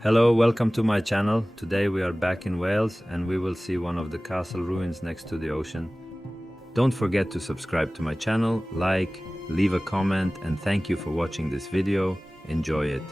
Hello, welcome to my channel. Today we are back in Wales and we will see one of the castle ruins next to the ocean. Don't forget to subscribe to my channel, like, leave a comment, and thank you for watching this video. Enjoy it.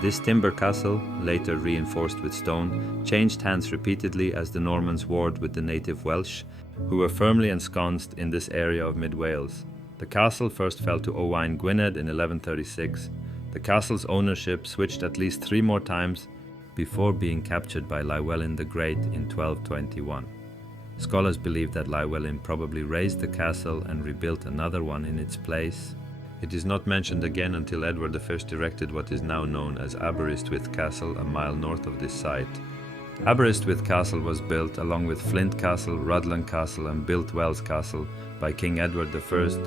This timber castle, later reinforced with stone, changed hands repeatedly as the Normans warred with the native Welsh, who were firmly ensconced in this area of mid-Wales. The castle first fell to Owain Gwynedd in 1136. The castle's ownership switched at least 3 more times before being captured by Llywelyn the Great in 1221. Scholars believe that Llywelyn probably razed the castle and rebuilt another one in its place. It is not mentioned again until Edward I erected what is now known as Aberystwyth Castle a mile north of this site. Aberystwyth Castle was built along with Flint Castle, Rhuddlan Castle and Builth Welsh Castle by King Edward I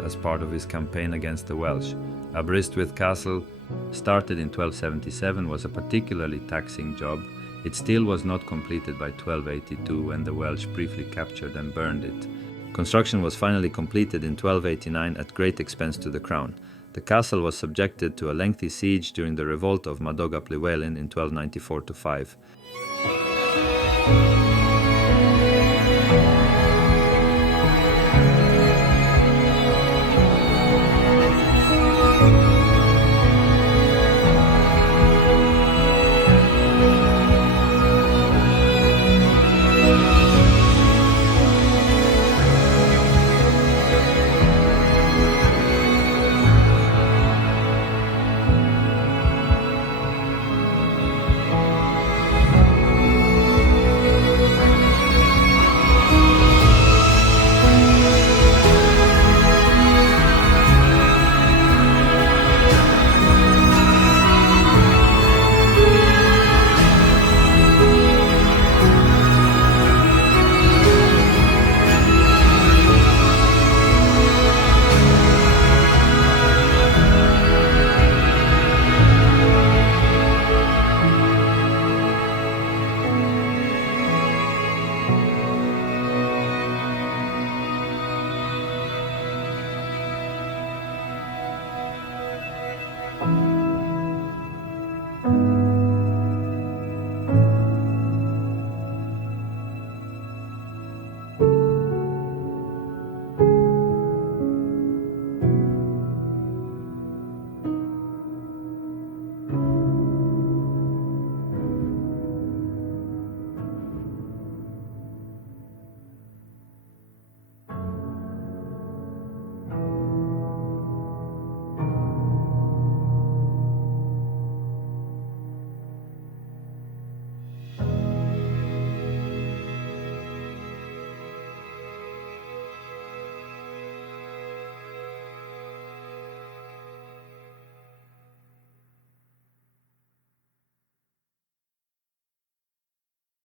as part of his campaign against the Welsh. Aberystwyth Castle, started in 1277, was a particularly taxing job. It still was not completed by 1282 when the Welsh briefly captured and burned it. Construction was finally completed in 1289 at great expense to the crown. The castle was subjected to a lengthy siege during the revolt of Madog Llywelyn in 1294-5.